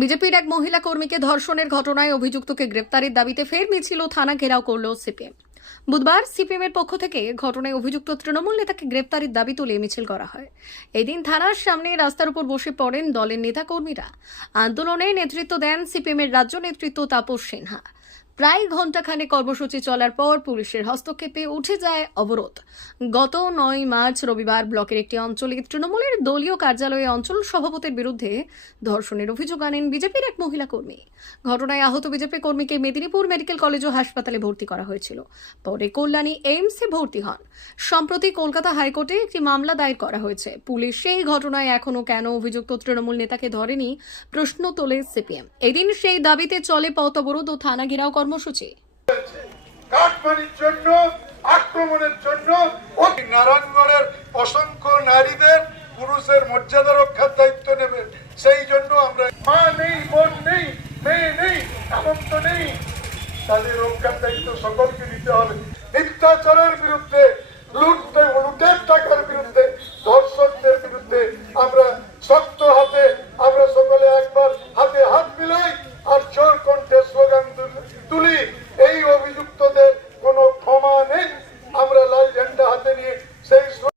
বিজেপির এক মহিলা কর্মীকে ধর্ষণের ঘটনায় অভিযুক্তকে গ্রেপ্তারের দাবিতে ফের মিছিল থানা ঘেরাও করল সিপিএম। বুধবার সিপিএম এর পক্ষ থেকে ঘটনায় অভিযুক্ত তৃণমূল নেতাকে গ্রেপ্তারের দাবি তুলে মিছিল করা হয়। এদিন থানার সামনে রাস্তার উপর বসে পড়েন দলের নেতাকর্মীরা। আন্দোলনে নেতৃত্ব দেন সিপিএম এর রাজ্য নেতৃত্ব তাপস সিনহা। প্রায় ঘণ্টাখানে কর্মসূচি চলার পর পুলিশের হস্তক্ষেপে উঠে যায় অবরোধ। গত নয় মার্চ রবিবার ব্লকের একটি অঞ্চলে তৃণমূলের দলীয় কার্যালয়ে অঞ্চল সভাপতির বিরুদ্ধে ধর্ষণের অভিযোগ আনেন বিজেপির এক মহিলা কর্মী। ঘটনায় আহত বিজেপি কর্মীকে মেদিনীপুর মেডিকেল কলেজ ও হাসপাতালে ভর্তি করা হয়েছিল। পরে কল্যাণী এইমসে ভর্তি হন। সম্প্রতি কলকাতা হাইকোর্টে একটি মামলা দায়ের করা হয়েছে। পুলিশ সেই ঘটনায় এখনও কেন অভিযুক্ত তৃণমূল নেতাকে ধরেনি প্রশ্ন তোলে সিপিএম। এদিন সেই দাবিতে চলে পথ অবরোধ ও থানা ঘেরাও কর্মসূচি। আক্রমণের জন্য নারায়ণগড়ের অসংখ্য নারীদের পুরুষের মর্যাদা রক্ষার দায়িত্ব সেই জন্য আমরা মা নেই, বোন নেই, মেয়ে নেই নেই। তাদের রক্ষার দায়িত্ব সকলকে নিতে হবে। মিথ্যাচারের বিরুদ্ধে লুট লুটের টাকার বিরুদ্ধে, ধর্ষকদের বিরুদ্ধে আমরা শক্ত হাতে আমরা সকলে একবার হাতে হাত মিলাই আর জোর কণ্ঠে স্লোগান তুল- তুলি এই অভিযুক্তদের কোনো ক্ষমা নেই আমরা লাল ঝান্ডা হাতে নিয়ে সেই স্লো-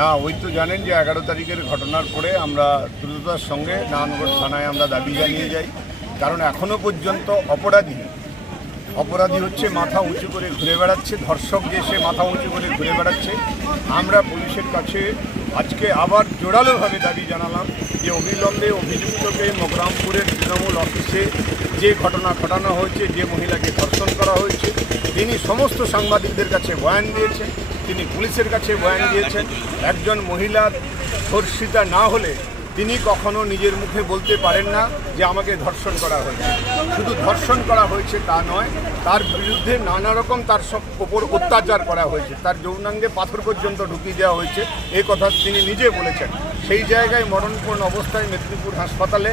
না, ওই তো জানেন যে এগারো তারিখের ঘটনার পরে আমরা দ্রুততার সঙ্গে নারায়ণগড় থানায় আমরা দাবি জানিয়ে যাই। কারণ এখনও পর্যন্ত অপরাধী অপরাধী হচ্ছে মাথা উঁচু করে ঘুরে বেড়াচ্ছে, ধর্ষক যে সে মাথা উঁচু করে ঘুরে বেড়াচ্ছে। আমরা পুলিশের কাছে আজকে আবার জোরালোভাবে দাবি জানালাম যে অবিলম্বে অভিযুক্তকে মকরামপুরের তৃণমূল অফিসে যে ঘটনা ঘটানো হয়েছে, যে মহিলাকে ধর্ষণ করা হয়েছে, তিনি সমস্ত সাংবাদিকদের কাছে বয়ান দিয়েছেন। তিনি পুলিশের কাছে বয়ান দিয়েছেন একজন মহিলা ধর্ষিতা না হলে তিনি কখনো নিজের মুখে বলতে পারেন না যে আমাকে ধর্ষণ করা হয়েছে। শুধু ধর্ষণ করা হয়েছে তা নয়, তার বিরুদ্ধে নানা রকম তার সব ওপর অত্যাচার করা হয়েছে। তার যৌনাঙ্গে পাথর পর্যন্ত ঢুকিয়ে দেওয়া হয়েছে এই কথা তিনি নিজে বলেছেন। সেই জায়গায় মরণপূর্ণ অবস্থায় মেদিনীপুর হাসপাতালে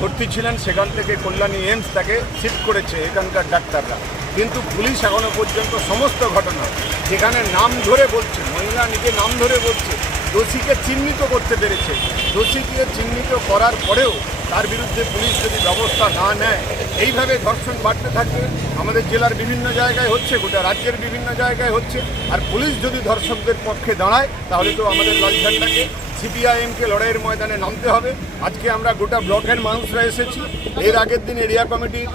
ভর্তি ছিলেন। সেখান থেকে কল্যাণী এইমস তাকে শিফট করেছে এখানকার ডাক্তাররা। কিন্তু পুলিশ এখনও পর্যন্ত সমস্ত ঘটনা, যেখানে নাম ধরে বলছে, মহিলা নিজে নাম ধরে বলছে দোষীকে চিহ্নিত করতে পেরেছে। দোষীকে চিহ্নিত করার পরেও তার বিরুদ্ধে পুলিশ যদি ব্যবস্থা না নেয়, এইভাবে ধর্ষণ বাড়তে থাকবে। আমাদের জেলার বিভিন্ন জায়গায় হচ্ছে, গোটা রাজ্যের বিভিন্ন জায়গায় হচ্ছে। আর পুলিশ যদি ধর্ষকদের পক্ষে দাঁড়ায়, তাহলে তো আমাদের লাল সিপিআইএমকে লড়াইয়ের ময়দানে নামতে হবে। আজকে আমরা গোটা ব্লকের মানুষরা এসেছি। এর আগের দিন এরিয়া কমিটির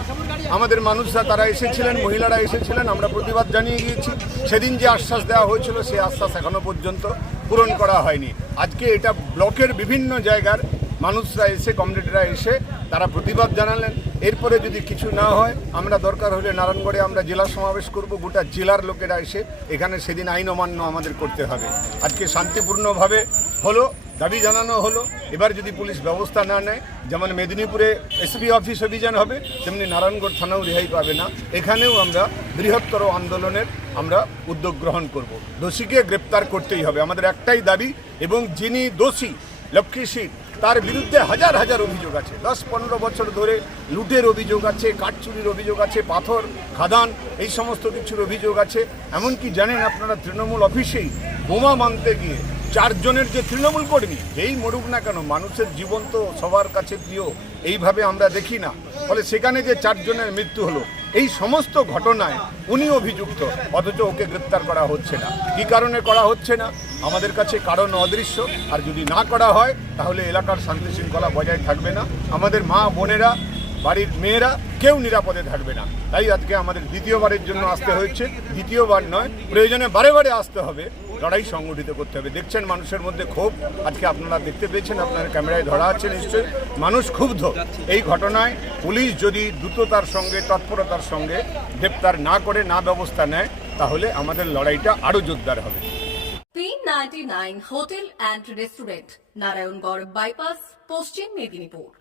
আমাদের মানুষরা, তারা এসেছিলেন, মহিলারা এসেছিলেন, আমরা প্রতিবাদ জানিয়ে গিয়েছি সেদিন যে আশ্বাস দেওয়া হয়েছিল সেই আশ্বাস এখনও পর্যন্ত পূরণ করা হয়নি। আজকে এটা ব্লকের বিভিন্ন জায়গার মানুষরা এসে কমিউনিটিরা এসে, তারা প্রতিবাদ জানালেন। এরপরে যদি কিছু না হয়, আমরা দরকার হলে নারায়ণগড়ে আমরা জেলা সমাবেশ করব, গোটা জেলার লোকেরা এসে এখানে সেদিন আইন অমান্য আমাদের করতে হবে। আজকে শান্তিপূর্ণভাবে হলো, দাবি জানানো হলো। এবার যদি পুলিশ ব্যবস্থা না নেয়, যেমন মেদিনীপুরে এসপি অফিস অভিযান হবে, তেমনি নারায়ণগড় থানাও রেহাই পাবে না। এখানেও আমরা বৃহত্তর আন্দোলনের আমরা উদ্যোগ গ্রহণ করব। দোষীকে গ্রেপ্তার করতেই হবে। আমাদের একটাই দাবি, এবং যিনি দোষী, লক্ষ্মী সিং তার বিরুদ্ধে হাজার হাজার অভিযোগ আছে। দশ পনেরো বছর ধরে লুটের অভিযোগ আছে, কাঠচুরির অভিযোগ আছে, পাথর, খাদান, এই সমস্ত কিছুর অভিযোগ আছে। এমনকি জানেন আপনারা, তৃণমূল অফিসেই বোমা মানতে গিয়ে চারজনের যে তৃণমূল কর্মী, যেই মরুক না কেন, মানুষের জীবন তো সবার কাছে প্রিয়, এইভাবে আমরা দেখি না। ফলে সেখানে যে চারজনের মৃত্যু হলো, এই সমস্ত ঘটনায় উনি অভিযুক্ত, অথচ ওকে গ্রেপ্তার করা হচ্ছে না। কী কারণে করা হচ্ছে না? আমাদের কাছে কারণ অদৃশ্য, আর যদি না করা হয়, তাহলে এলাকার শান্তি শৃঙ্খলা বজায় থাকবে না। আমাদের মা বোনেরা বাড়ির মেয়েরা কেউ নিরাপদে থাকবে না। তাই আজকে আমাদের দ্বিতীয়বারের জন্য আসতে হয়েছে। দ্বিতীয়বার নয়, প্রয়োজনে বারে বারে আসতে হবে। লড়াই সংগঠিত করতে হবে। দেখছেন মানুষের মধ্যে ক্ষোভ। আজকে আপনারা দেখতে পেয়েছেন, আপনার ক্যামেরায় ধরা আছে নিশ্চয়ই। মানুষ ক্ষুব্ধ। এই ঘটনায় পুলিশ যদি দ্রুততার সঙ্গে, তৎপরতার সঙ্গে গ্রেপ্তার না করে, না ব্যবস্থা নেয়, তাহলে আমাদের লড়াইটা আরও জোরদার হবে। Hotel and restaurant, Narayangarh bypass, Paschim Medinipur.